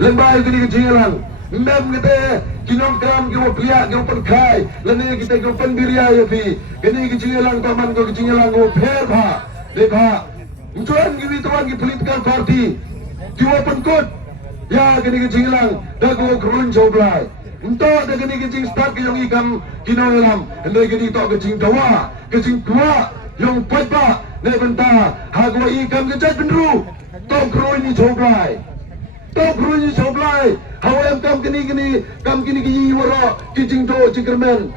Lembai kini kecinglang. Mem kita kinong kram kita pria kita perkai. Lene kita kita pendiria ya pi. Kini kecinglang taman ko kecinglang ko fair ba. Dekha. Tuan kita tuan kita political party. Kita penkut. Ya kini kecinglang. Dah ko kerun coblai. Untuk dah kini kecing start yang ikam kinong lam. Hendai kini tak kecing dawa. Kecing tua. Yang pajba. Ne benta. Hagwa ikam kecaj benru. Tak kerun ni coblai. Tak perlu ni sebelah. Hawam kam kini wara kijing do jingkermen.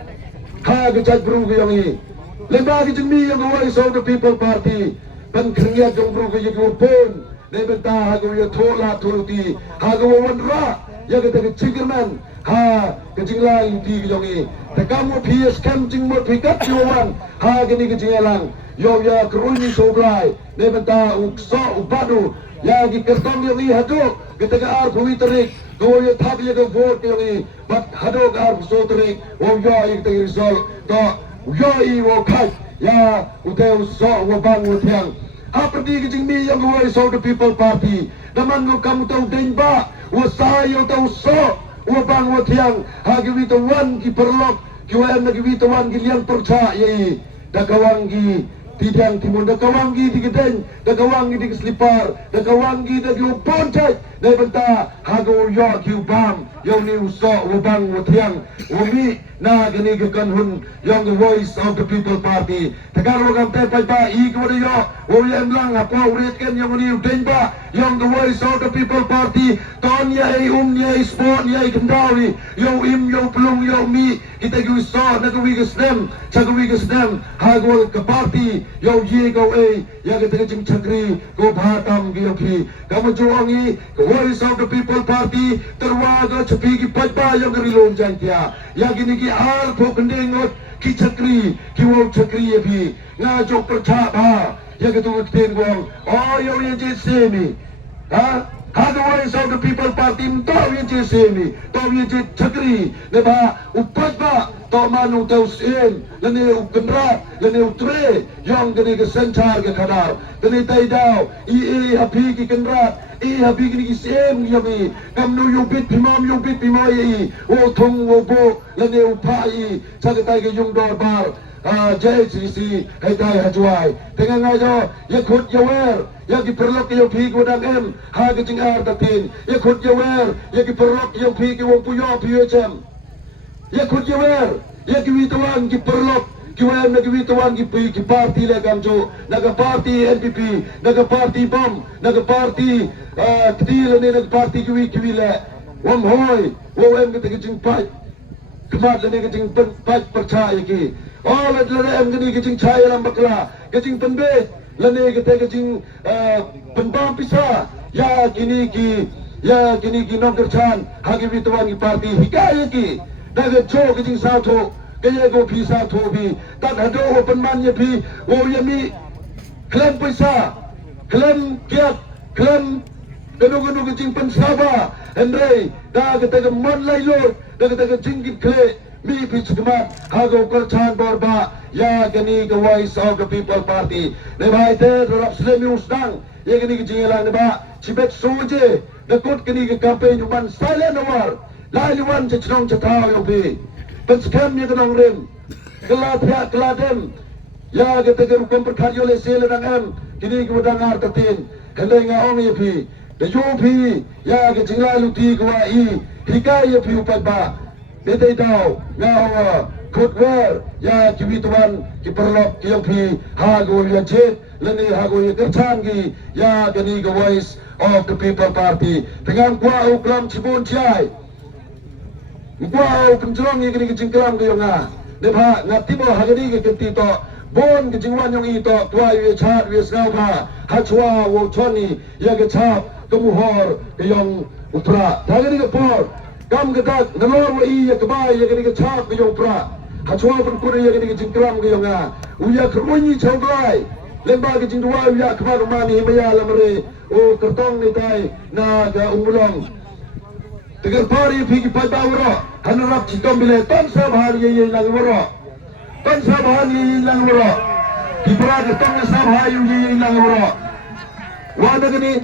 Ha kejat bru ke yang ni. Lembah kijing mi yang voice of the people party. Pan keringat yang bru ke yang pun. Ne benta ha go ya thola tholuti. Ha go wanra ya ke jingkermen. Ha kijing lai ti ke yang ni. Tekam mo PS kam jing mo pikat jowan. Ha kini kijing lang. Yo ya kerun ni sebelah. Ne benta ukso ubadu. Ya di kertong yang ni haduk kita ke arah bumi terik kau ya thap ya ke vote yang ni but haduk arah bumi terik wong ya yang kita result tak ya I wong kai ya utai uso wong bang wong tiang apa di kecing mi yang kau so the people party naman kau kamu tahu denba wasai yang tahu so wong bang wong tiang hagi wito wan ki perlok kiwam lagi wito wan ki liang percaya dah kawangi Tidang timur dah kawangi di gedeng, dah kawangi di keselipar, dah kawangi di poncat, dah benta hago yo kiubam, yang ni usok wabang watiang, wami na gani kekanhun yang the voice of the people party. Tegar wagam te pa I kepada yo, wami emlang apa urit kan yang ni udeng ba, yang the voice of the people party. Ton ya ya sport ya kendawi, yo yo pelung yo mi kita usok nak wigesnem, cak wigesnem hago ke party. Yo ye go ya kita kecing cakri go bhatam gi oki kamu juangi voice of the people party terwaga cepi ki pajba yang gerilom jantia ya gini ki al pho kendengot ki cakri ki wo cakri ye bi ngajo percha ba ya gitu keten gong oh yo ye je semi ha ha the voice of the people party to ye je semi to ye je cakri ne ba upajba to manu tau sen lene ukendra lene utre yang gini ke sencar ke kadar gini tai dau I hapi ki kendra hapi ki sem yami kam no yubit pimam o thong o bo lene upai sagai ke yung dor bar JCC hai dai hajwai tengah ngajo ye khut ye wer ye ki perlok ye phi ko dang em ha ke jingar tatin ye khut ye wer ye ki perlok ye phi ki wong puyo PHM ye khut ye wer ye ki witawan ki perlok ki wer na ki witawan ki party le gamjo naga party NPP naga party bom naga party kdil ne naga party ki le wam hoy wo em ki jing pai kemat le ne ki jing pai percaya ki oh le em ki jing chai lam bakla ki jing penbe le ne ki jing penbam pisa ya kini ki nongker chan hagi witawan ki party hikaya ki naga jo ki jing sao tho kaya go pisa tho bi tak hado open man ye bi wo ye mi klaim paisa klaim kiat klaim ganu ki jing pensaba endre da kata mon lai lor da kata jing ki kle mi pi chikma hago perchan borba ya gani the voice of the people party ne bhai te rap slemi usdang ye gani ki jingela ne ba chibet soje da kot gani ki campaign uman silent war lai wan chichnong chatao yo bi penskam ye kenang rem keladem ya kita ke hukum perkaryo le sele dang em kini ke dangar tatin hendai ngaong ye phi de yo phi ya ke jingla luti ko I hikai ye phi upat ba de dei dau ngawa kutwer ya kiwituan ki perlok ki yo phi ha go ya jet leni ha go ye kerchan gi ya kini ke voice of the people party dengan kwa uklam cibun chai Wow, penjuang yang kini kecingkelam ke yonga. Depa ngati bo hagari ke kenti to bon ke jingwan yong I to tua ye chat ye skau ba hachwa wo choni ya ke chap ke muhor ke yong utra. Hagari ke por kam ke tak ngalor wo I ye ke bai ye kini ke chap ke yong utra. Hachwa pun kur ye kini kecingkelam ke yonga. Uya kerunyi chaubai. Lemba ke jingdua uya kemar mani maya lamre o kertong ni tai na ke umulong. Tegar pari pigi pai bawro hanarap citom bile ton sabhar ye lang woro ton sabhar ye lang woro kibra de ton sabhar ye lang woro wada gani